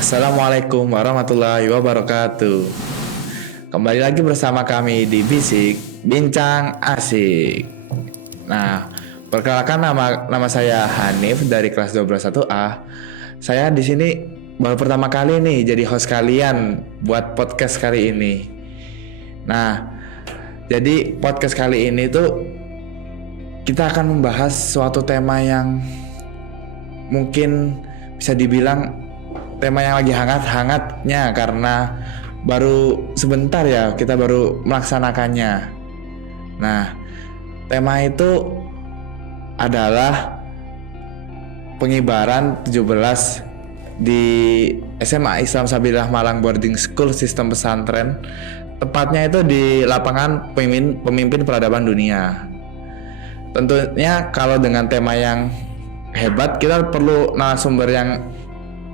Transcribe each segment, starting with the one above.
Assalamualaikum warahmatullahi wabarakatuh. Kembali lagi bersama kami di Bisik Bincang Asik. Nah, perkenalkan nama saya Hanif dari kelas 12-1A. Saya di sini baru pertama kali nih jadi host kalian buat podcast kali ini. Nah, jadi podcast kali ini tuh kita akan membahas suatu tema yang mungkin bisa dibilang tema yang lagi hangat-hangatnya karena baru sebentar ya kita baru melaksanakannya. Nah, tema itu adalah pengibaran 17 di SMA Islam Sabilillah Malang Boarding School Sistem Pesantren. Tepatnya itu di lapangan pemimpin peradaban dunia. Tentunya kalau dengan tema yang hebat kita perlu narasumber yang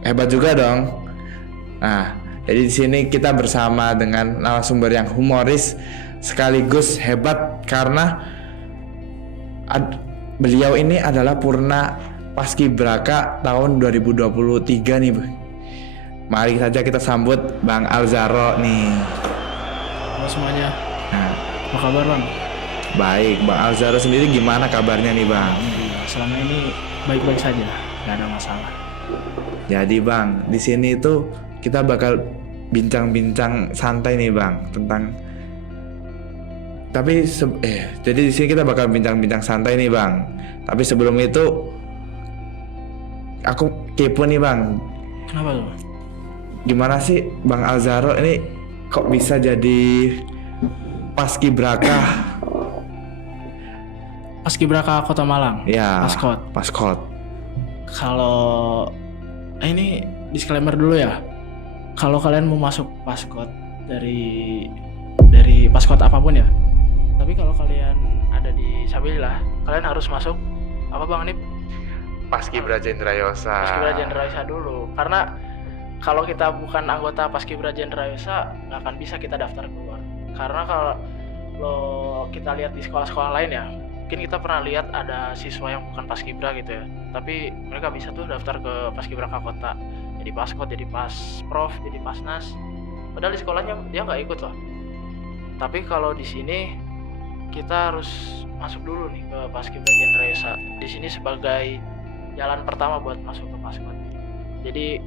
hebat juga dong. Nah, jadi di sini kita bersama dengan narasumber yang humoris sekaligus hebat karena beliau ini adalah Purna Paskibraka tahun 2023 nih. Mari saja kita sambut Bang Alzaro nih. Halo semuanya. Apa kabar Bang? Baik, Bang Alzaro sendiri gimana kabarnya nih Bang? Selama ini baik-baik saja, nggak ada masalah. Jadi Bang, di sini tuh kita bakal bincang-bincang santai nih Bang tentang jadi di sini kita bakal bincang-bincang santai nih Bang. Tapi sebelum itu aku kepo nih Bang. Kenapa tuh? Gimana sih Bang Alzaro ini kok bisa jadi paskibraka? Paskibraka Kota Malang. Ya. Paskot. Kalau ini disclaimer dulu ya. Kalau kalian mau masuk paskot dari paskot apapun ya. Tapi kalau kalian ada di Sabilillah, kalian harus masuk apa Bang Nip? Paskibra Jendrayosa. Paskibra Jendrayosa dulu. Karena kalau kita bukan anggota Paskibra Jendrayosa, nggak akan bisa kita daftar keluar. Karena kalau kita lihat di sekolah-sekolah lain ya, mungkin kita pernah lihat ada siswa yang bukan paskibra gitu ya, tapi mereka bisa tuh daftar ke paskibraka kota, jadi paskot, jadi pasprof, jadi pasnas, padahal di sekolahnya dia nggak ikut loh. Tapi kalau di sini kita harus masuk dulu nih ke paskibra Jendrayosa. Di sini sebagai jalan pertama buat masuk ke paskot. Jadi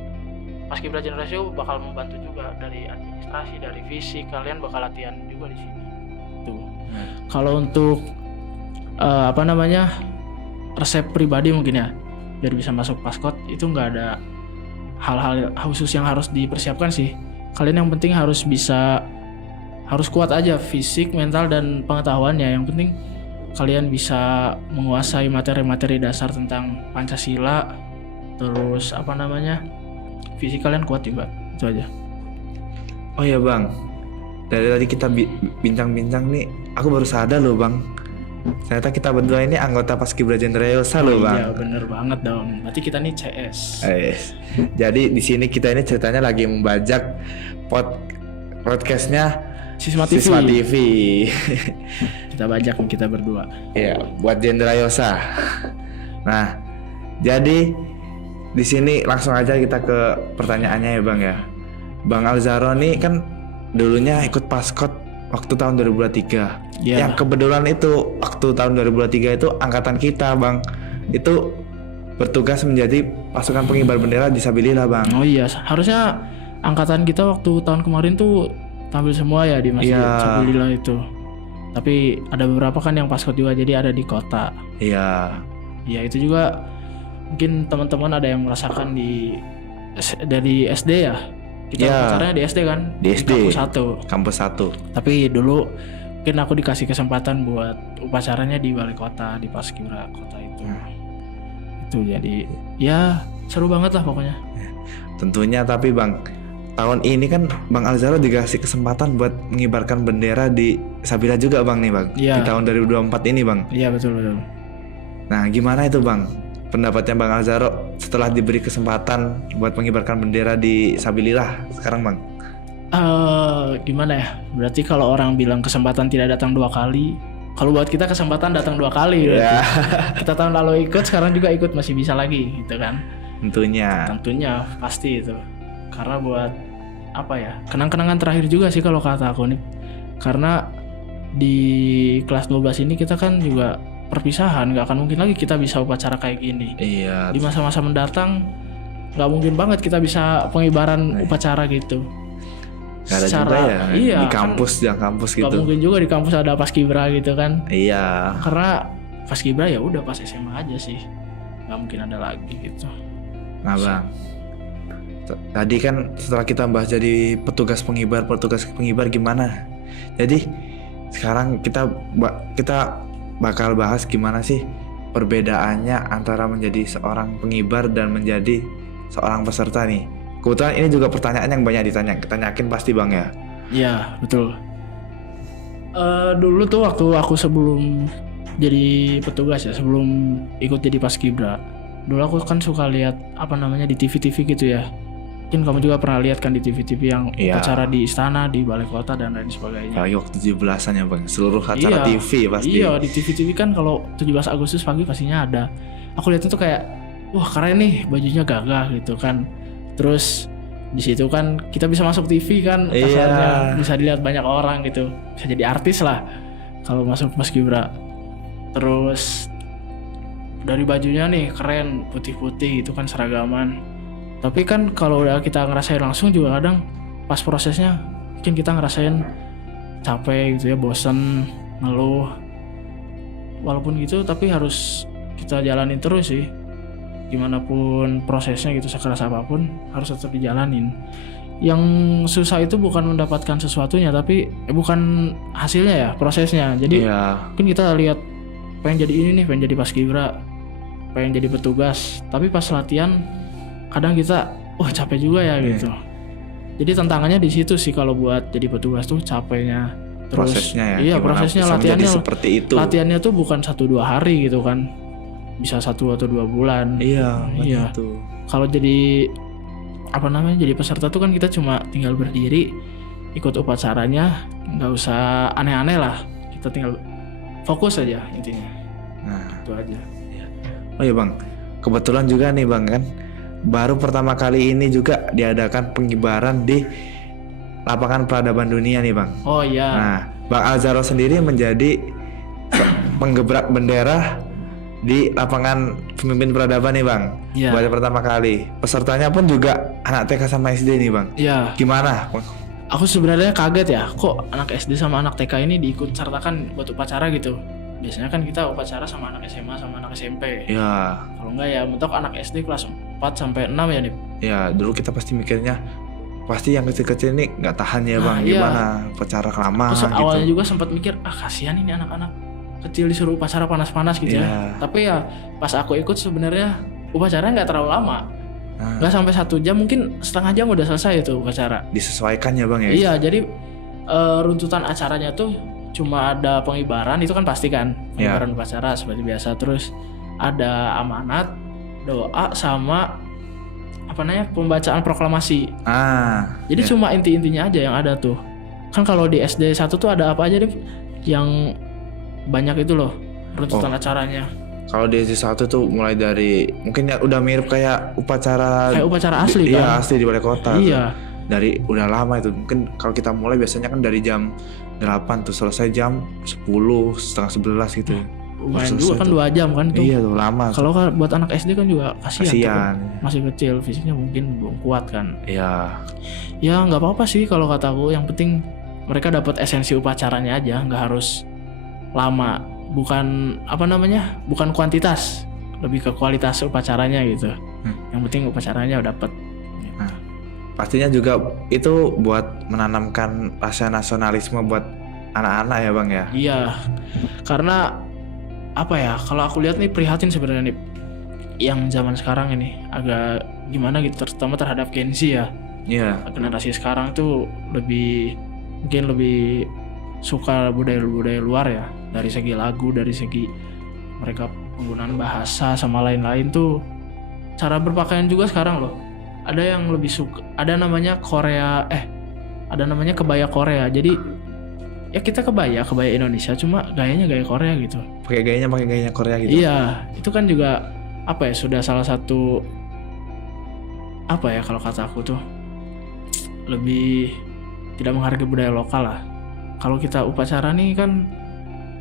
paskibra Jendrayosa bakal membantu juga dari administrasi, dari fisik, kalian bakal latihan juga di sini. Tuh. Kalau untuk resep pribadi mungkin ya biar bisa masuk paskot itu nggak ada hal-hal khusus yang harus dipersiapkan sih. Kalian yang penting harus kuat aja fisik, mental dan pengetahuannya. Yang penting kalian bisa menguasai materi-materi dasar tentang Pancasila, terus fisik kalian kuat juga, itu aja. Oh ya Bang, dari tadi kita bincang-bincang nih, aku baru sadar loh Bang, ternyata kita berdua ini anggota Paskibra Jendrayosa loh Bang. Iya bener banget dong. Berarti kita nih CS. Jadi di sini kita ini ceritanya lagi membajak podcastnya Sisma TV. Kita bajak nih kita berdua. Iya, buat Jendrayosa. Nah, jadi di sini langsung aja kita ke pertanyaannya ya Bang ya. Bang Alzaro nih kan dulunya ikut paskot waktu tahun 2023. Yeah. Yang kebetulan itu waktu tahun 2023 itu angkatan kita Bang itu bertugas menjadi pasukan pengibar bendera di Sabilillah Bang. Oh iya, harusnya angkatan kita waktu tahun kemarin tuh tampil semua ya di masjid Sabilillah itu. Tapi ada beberapa kan yang paskot juga, jadi ada di kota. Iya. Iya, itu juga mungkin teman-teman ada yang merasakan dari SD ya. Kita pacarnya di SD kan? Di SD. Kampus 1. Tapi dulu mungkin aku dikasih kesempatan buat upacaranya di balai kota, di Paskibra kota itu. Itu jadi ya seru banget lah pokoknya. Tentunya, tapi Bang, tahun ini kan Bang Alzaro dikasih kesempatan buat mengibarkan bendera di Sabilillah juga Bang nih Bang. Ya. Di tahun 2024 ini Bang. Iya betul. Nah, gimana itu Bang pendapatnya Bang Alzaro setelah diberi kesempatan buat mengibarkan bendera di Sabilillah sekarang Bang? Gimana ya? Berarti kalau orang bilang kesempatan tidak datang 2 kali, kalau buat kita kesempatan datang 2 kali. Yeah. Kita tahun lalu ikut, sekarang juga ikut, masih bisa lagi gitu kan? Tentunya Tentunya pasti itu. karena buat apa ya, kenang-kenangan terakhir juga sih kalau kata aku nih. Karena di kelas 12 ini kita kan juga perpisahan, nggak akan mungkin lagi kita bisa upacara kayak gini. Iya. Di masa-masa mendatang nggak mungkin banget kita bisa pengibaran upacara gitu. Gak ada juga ya iya, di kampus, kan, di kampus nggak gitu. mungkin juga di kampus ada paskibra gitu kan. Iya. Karena paskibra ya udah pas SMA aja sih, nggak mungkin ada lagi gitu. Nah bang, tadi kan setelah kita bahas jadi petugas pengibar gimana? Jadi sekarang kita bakal bahas gimana sih perbedaannya antara menjadi seorang pengibar dan menjadi seorang peserta nih. Kebetulan ini juga pertanyaan yang banyak ditanyakin pasti bang ya. Iya betul. Dulu tuh waktu aku sebelum jadi petugas ya, sebelum ikut jadi paskibra, dulu aku kan suka lihat di TV-TV gitu ya. Mungkin kamu juga pernah lihat kan di TV-TV yang upacara di istana, di balai kota dan lain sebagainya. Apalagi waktu 17-an ya bang, seluruh acara TV pasti. Iya, di TV-TV kan kalau 17 Agustus pagi pastinya ada. Aku lihat itu kayak, wah keren nih, bajunya gagah gitu kan. Terus di situ kan kita bisa masuk TV kan, kasarnya bisa dilihat banyak orang gitu, bisa jadi artis lah kalau masuk paskibra. Terus dari bajunya nih keren, putih-putih itu kan seragaman. Tapi kan kalau udah kita ngerasain langsung juga kadang pas prosesnya mungkin kita ngerasain capek gitu ya, bosen, ngeluh. Walaupun gitu tapi harus kita jalanin terus sih. Gimana pun prosesnya gitu, sekeras apapun harus tetap dijalanin. Yang susah itu bukan mendapatkan sesuatunya tapi bukan hasilnya ya, prosesnya. Jadi mungkin kita lihat pengen jadi ini nih, pengen jadi paskibra, pengen jadi petugas, tapi pas latihan kadang kita capek juga ya gitu. Jadi tantangannya di situ sih kalau buat jadi petugas tuh capeknya. Terus prosesnya ya. Iya, prosesnya latihannya seperti itu. Latihannya tuh bukan 1-2 hari gitu kan. Bisa 1 atau 2 bulan. Iya. Tuh. Kalau jadi jadi peserta tuh kan kita cuma tinggal berdiri, ikut upacaranya, nggak usah aneh-aneh lah. Kita tinggal fokus aja intinya. Nah, itu aja. Oh iya bang, kebetulan juga nih bang kan, baru pertama kali ini juga diadakan pengibaran di lapangan peradaban dunia nih bang. Oh iya. Nah, Bang Alzaro sendiri menjadi penggebrak bendera di lapangan pemimpin peradaban nih bang. Iya. Baru pertama kali. Pesertanya pun juga anak TK sama SD nih bang. Iya. Gimana? Aku sebenarnya kaget ya, kok anak SD sama anak TK ini diikut sertakan buat upacara gitu. Biasanya kan kita upacara sama anak SMA sama anak SMP. Iya. Kalau enggak ya mentok anak SD kelas 4 sampai 6 ya nih. Ya dulu kita pasti mikirnya pasti yang kecil-kecil ini nggak tahan ya bang. Gimana upacara kelamaan gitu. Awalnya juga sempat mikir kasihan ini anak-anak kecil disuruh upacara panas-panas gitu ya. Tapi ya pas aku ikut sebenarnya upacaranya nggak terlalu lama. Nggak sampai 1 jam, mungkin setengah jam udah selesai itu upacara. Disesuaikan ya bang ya. Iya, jadi runtutan acaranya tuh cuma ada pengibaran, itu kan pasti kan pengibaran upacara seperti biasa. Terus ada amanat, doa sama pembacaan proklamasi. Jadi cuma inti-intinya aja yang ada tuh. Kan kalau di SD 1 tuh ada apa aja deh yang banyak itu loh runtutan acaranya. Kalau di SD 1 tuh mulai dari mungkin ya udah mirip kayak upacara asli kan? Iya, asli di balai kota. Iya. Dari udah lama itu. Mungkin kalau kita mulai biasanya kan dari jam 8 tuh selesai jam 10, setengah 11 gitu. Lumayan juga kan 2 jam kan tuh. Iya tuh lama. Kalau buat anak SD kan juga kasihan. Masih kecil, fisiknya mungkin belum kuat kan. Iya. Ya nggak apa-apa sih kalau kataku. Yang penting mereka dapat esensi upacaranya aja, nggak harus lama. Bukan bukan kuantitas, lebih ke kualitas upacaranya gitu. Yang penting upacaranya dapat. Nah, pastinya juga itu buat menanamkan rasa nasionalisme buat anak-anak ya bang ya. Iya, karena kalau aku lihat nih prihatin sebenarnya nih yang zaman sekarang ini agak gimana gitu, terutama terhadap Gen Z ya. Iya. Generasi sekarang tuh mungkin lebih suka budaya luar ya, dari segi lagu, dari segi mereka penggunaan bahasa sama lain-lain tuh. Cara berpakaian juga sekarang loh, ada yang lebih suka, ada namanya kebaya Korea. Jadi ya kita kebaya Indonesia, cuma gayanya gaya Korea gitu. Pakai gayanya Korea gitu. Iya, itu kan juga sudah salah satu kalau kata aku tuh lebih tidak menghargai budaya lokal lah. Kalau kita upacara nih kan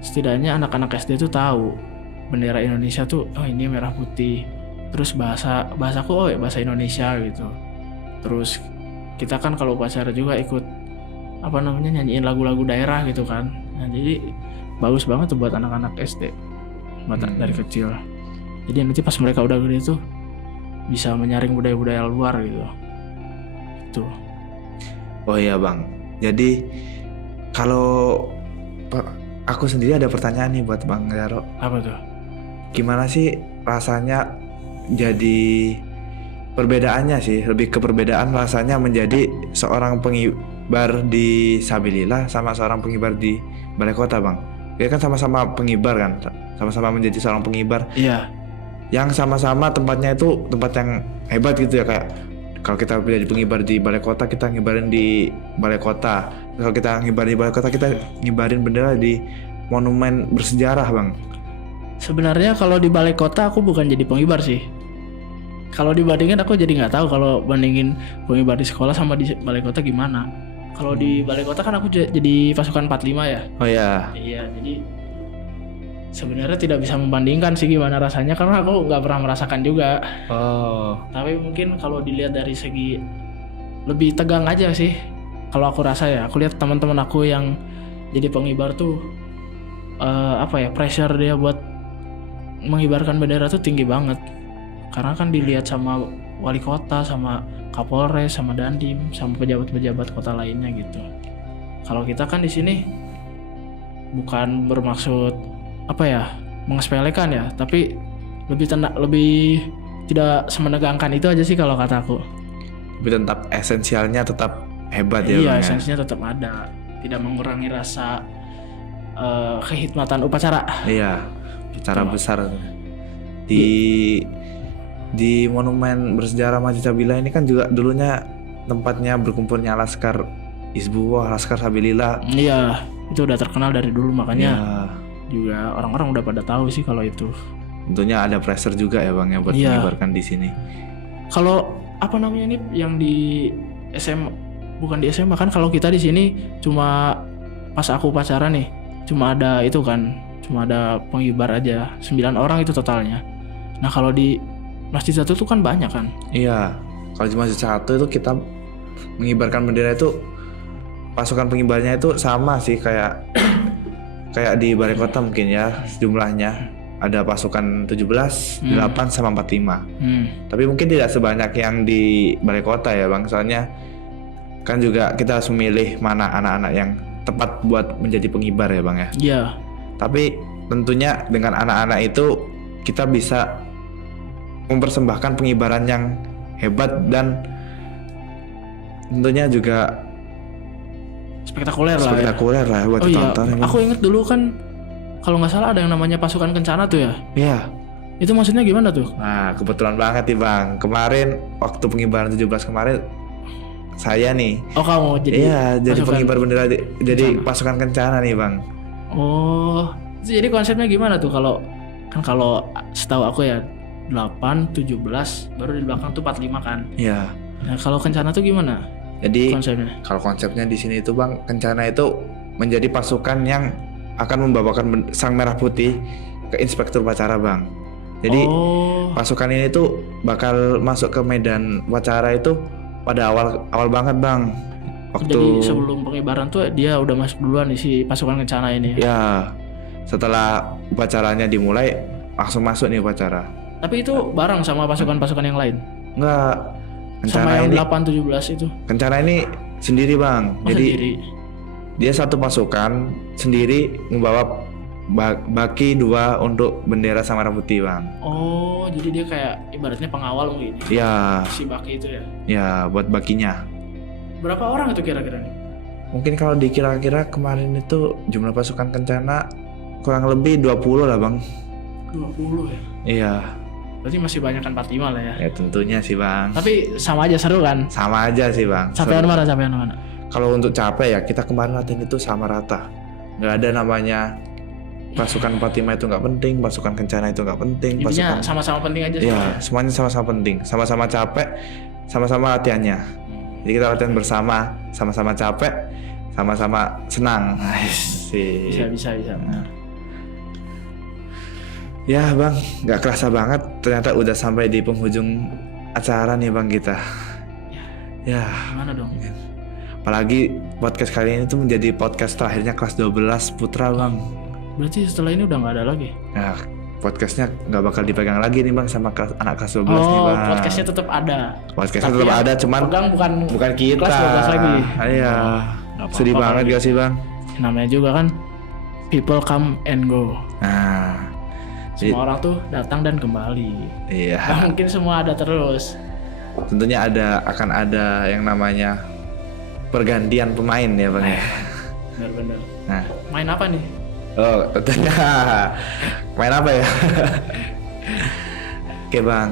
setidaknya anak-anak SD tuh tahu bendera Indonesia tuh oh ini merah putih. Terus bahasaku oh ya bahasa Indonesia gitu. Terus kita kan kalau upacara juga ikut nyanyiin lagu-lagu daerah gitu kan. Nah, jadi bagus banget tuh buat anak-anak SD dari kecil. Jadi nanti pas mereka udah gede tuh bisa menyaring budaya-budaya luar gitu. Itu. Oh iya Bang. Jadi kalau aku sendiri ada pertanyaan nih buat Bang Yaro. Apa tuh? Gimana sih rasanya jadi perbedaannya sih, lebih ke perbedaan rasanya menjadi seorang pengibar di Sabilillah sama seorang pengibar di Balai Kota Bang. Dia kan sama-sama pengibar kan, sama-sama menjadi seorang pengibar. Iya. Yang sama-sama tempatnya itu tempat yang hebat gitu ya, kayak kalau kita jadi pengibar di Balai Kota kita ngibarin di Balai Kota. Kalau kita ngibarin di Balai Kota kita ngibarin bendera di monumen bersejarah Bang. Sebenarnya kalau di Balai Kota aku bukan jadi pengibar sih. Kalau dibandingin aku jadi nggak tahu kalau bandingin pengibar di sekolah sama di Balai Kota gimana. Kalau di Balai Kota kan aku jadi pasukan 45 ya. Oh ya. Iya, jadi sebenarnya tidak bisa membandingkan sih gimana rasanya karena aku nggak pernah merasakan juga. Oh. Tapi mungkin kalau dilihat dari segi lebih tegang aja sih. Kalau aku rasa ya, aku lihat teman-teman aku yang jadi pengibar tuh pressure dia buat mengibarkan bendera tuh tinggi banget. Karena kan dilihat sama wali kota, sama Kapolres, sama Dandim, sama pejabat-pejabat kota lainnya gitu. Kalau kita kan di sini bukan bermaksud mengesepelekan ya, tapi lebih tidak semenegangkan itu aja sih kalau kata aku. Tapi tetap esensialnya tetap hebat ya Iya, Bang. esensinya tetap ada, tidak mengurangi rasa kehikmatan upacara. Iya, secara besar di monumen bersejarah Masjid Sabilillah ini kan juga dulunya tempatnya berkumpulnya Laskar Hizbullah, Laskar Sabilillah. Iya, itu udah terkenal dari dulu makanya Ya, juga orang-orang udah pada tahu sih kalau itu. tentunya ada pressure juga ya Bang ya buat Iya. mengibarkan di sini. Kalau ini yang di SMA bukan di SMA kan, kalau kita di sini cuma pas aku upacara nih cuma ada pengibar aja 9 orang itu totalnya. Nah kalau di Masjid Satu tuh kan banyak kan. Iya, kalau di Masjid Satu itu kita mengibarkan bendera itu pasukan pengibarnya itu sama sih kayak di Balai Kota mungkin ya jumlahnya. Ada pasukan 17, 8 sama 45. Tapi mungkin tidak sebanyak yang di Balai Kota ya Bang. Soalnya kan juga kita harus memilih mana anak-anak yang tepat buat menjadi pengibar ya Bang ya. Iya. Tapi tentunya dengan anak-anak itu kita bisa mempersembahkan pengibaran yang hebat dan tentunya juga Spektakuler lah buat ditonton. Iya, aku inget dulu kan kalau nggak salah ada yang namanya pasukan kencana tuh ya. Iya. Itu maksudnya gimana tuh? Nah, kebetulan banget nih Bang. Kemarin waktu pengibaran 17 kemarin saya nih. Oh, kamu jadi pasukan pengibar bendera jadi kencana. pasukan kencana nih Bang. Oh, jadi konsepnya gimana tuh kalau setahu aku ya 8, 17, baru di belakang tuh 45 kan. Iya. Nah, kalau kencana tuh gimana Jadi konsepnya? kalau konsepnya di sini itu Bang, kencana itu menjadi pasukan yang akan membawakan sang merah putih ke inspektur upacara Bang. Jadi pasukan ini tuh bakal masuk ke medan upacara itu pada awal banget Bang. Jadi sebelum pengibaran tuh dia udah masuk duluan nih si pasukan kencana ini. Ya, setelah upacaranya dimulai langsung masuk nih upacara. Tapi itu bareng sama pasukan-pasukan yang lain? Enggak. Sama yang 8, 17 itu? Kencana ini sendiri Bang. Jadi sendiri. Dia satu pasukan sendiri membawa baki 2 untuk bendera sang merah putih Bang. Oh, jadi dia kayak ibaratnya pengawal mungkin? Ya. Si baki itu ya? Ya, buat bakinya. Berapa orang itu kira-kira nih? Mungkin kalau dikira-kira kemarin itu jumlah pasukan kencana kurang lebih 20 lah Bang. 20 ya? Iya. Berarti masih banyak kan 45 lah ya? Ya tentunya sih Bang. Tapi sama aja seru kan? Sama aja sih Bang. Capaian mana? Kalau untuk capek ya kita kemarin latihan itu sama rata. Nggak ada namanya pasukan 45 itu nggak penting, pasukan kencana itu nggak penting. Intinya sama-sama penting aja sih. Ya, semuanya sama-sama penting. Sama-sama capek, sama-sama latihannya. Jadi kita latihan bersama, sama-sama capek, sama-sama senang. Sih. Bisa benar. Ya bang, nggak kerasa banget ternyata udah sampai di penghujung acara nih bang kita. Ya. Gimana dong? Apalagi podcast kali ini tuh menjadi podcast terakhirnya kelas 12 Putra bang. Berarti setelah ini udah nggak ada lagi? Nah, podcastnya nggak bakal dipegang lagi nih bang sama anak kelas 12 nih bang. Podcastnya tetap ada. Podcastnya Tapi tetap yang ada, cuman pegang bukan kita. kelas 12 lagi. Iya. Nggak apa-apa Sedih banget kali. gak sih bang? Namanya juga kan people come and go. Nah, Semua orang tuh datang dan kembali. iya. Nggak mungkin semua ada terus. Tentunya akan ada yang namanya pergantian pemain ya bang ya. Benar-benar. Nah, Main apa nih? oh tentunya main apa ya? Oke bang.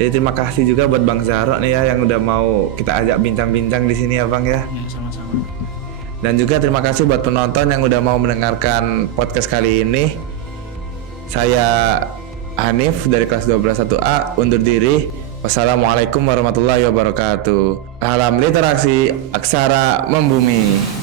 Jadi terima kasih juga buat Bang Zaro nih ya yang udah mau kita ajak bincang-bincang di sini ya bang ya. Ya sama-sama. Dan juga terima kasih buat penonton yang udah mau mendengarkan podcast kali ini. Saya Hanif dari kelas 12 1A undur diri. Wassalamualaikum warahmatullahi wabarakatuh. Salam literasi, aksara membumi.